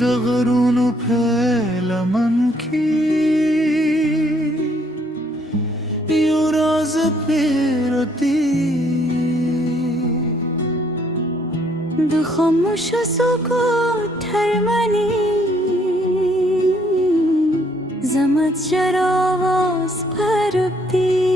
د غرونو په لمن کې یو راز پرتی د خاموش سکوت هرمنی زمت چرا آواز پربتی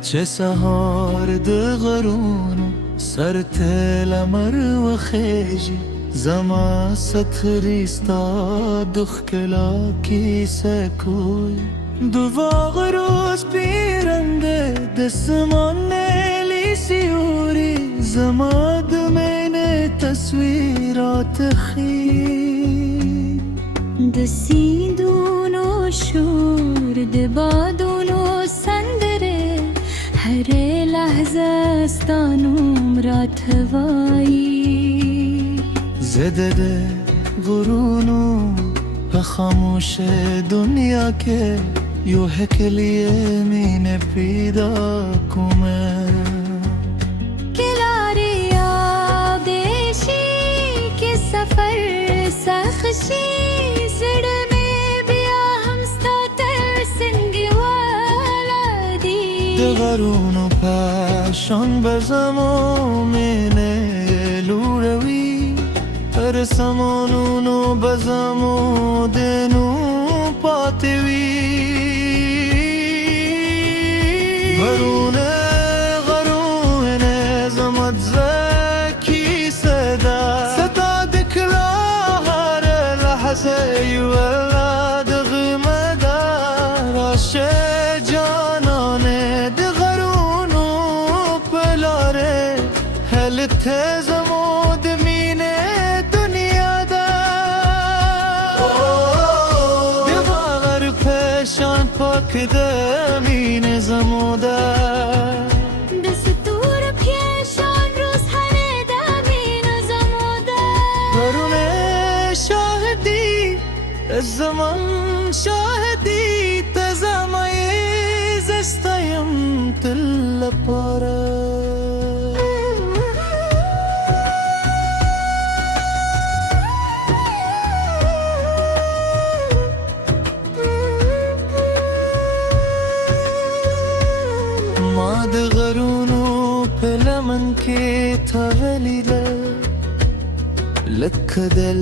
چه سهار د غرونو سر ته لمر وخیږي زما ستري ستا د ښکلا کیسه کوي د واغروز پیرنده د سمانه سیوري زما د مینې تصویرات خي د سیندونو شور د بادونو سندره هر لحظه ستا نوم راته وایي زده د غرونو په خاموش دنیا کې یو هکلیه مینه پیدا کومه سفر سخشی زړه مې بیا هم ستا تر څنګه والا دی د غرونو په شان به زما مینه لوړوي هر سمانونو به زما د نوم پاتې وي غرونه غرونه زما زکی صدا یولا د غمدا راشه جانانه د غرونو په لاره هلته زمو د مینې دنیا ده د غر په شان پاک د مینې زمو ده الزمن شاهدي تزميز استيمت اللبارة ما د غرونو په لمن کې تغلیده لکه دل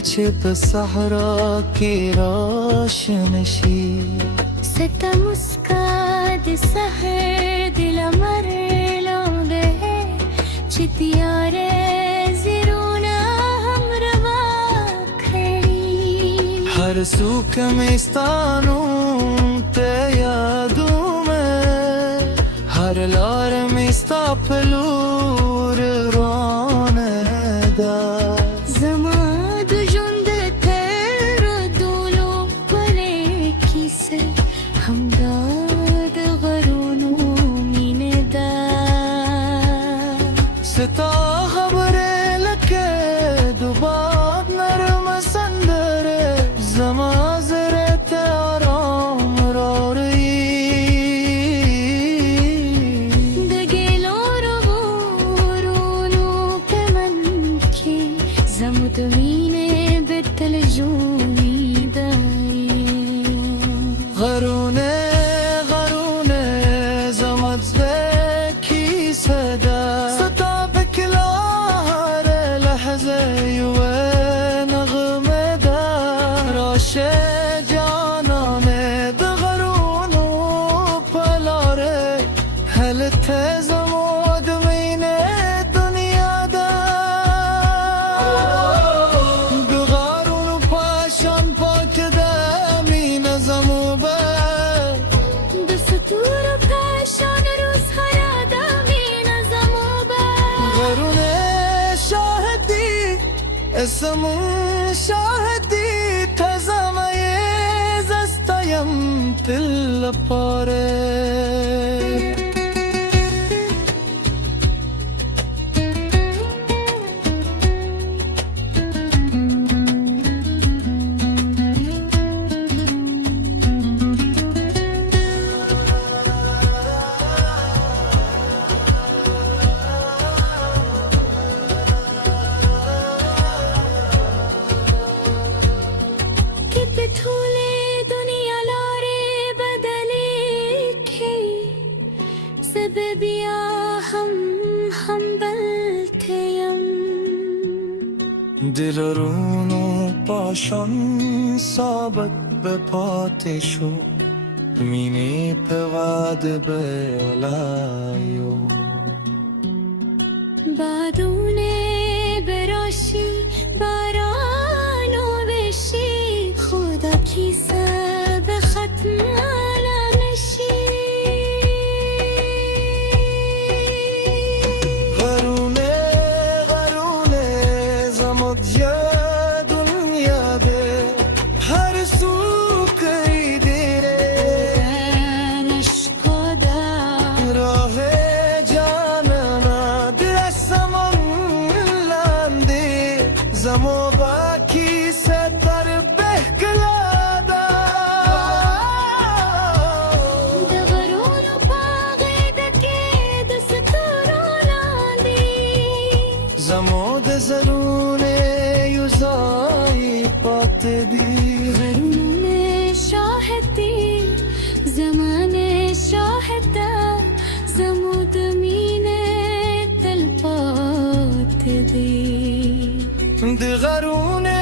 چې په صحرا کې راشن شي ستا مسکا د سحر د لمر لمبه چې تیاره زیرونه هم روا کړي هر څوک مې ستا نوم ته یادومه هر لار مې ستا په لور روانه ده ستا خبره لکه د باد نرم سندره زما زړه ته آرام راوړي د ګیلو غرونو په من کې زموږ د مینې بدل ژوندي دی غرونه غرونه زما زکی صدا اسمون شاهدی تزميز استيمت اللبارة دلرون و پاشان ثابت به پاتشو مینه پواد به ولایو بادونه براشی بارانو بشی خدا کیسه به ختم نشی غرونه زمد یا دنیا به هر سو کی دیره نشکده راه جانانا دستمان لنده زمو باکی ستر بهکلادا دغرون و پاغی دکی دستوراناندی زمو دزرونه یوزایی پات دی غرون شاهدی زمان شاهده زمود مینه تلپات دی دغرونه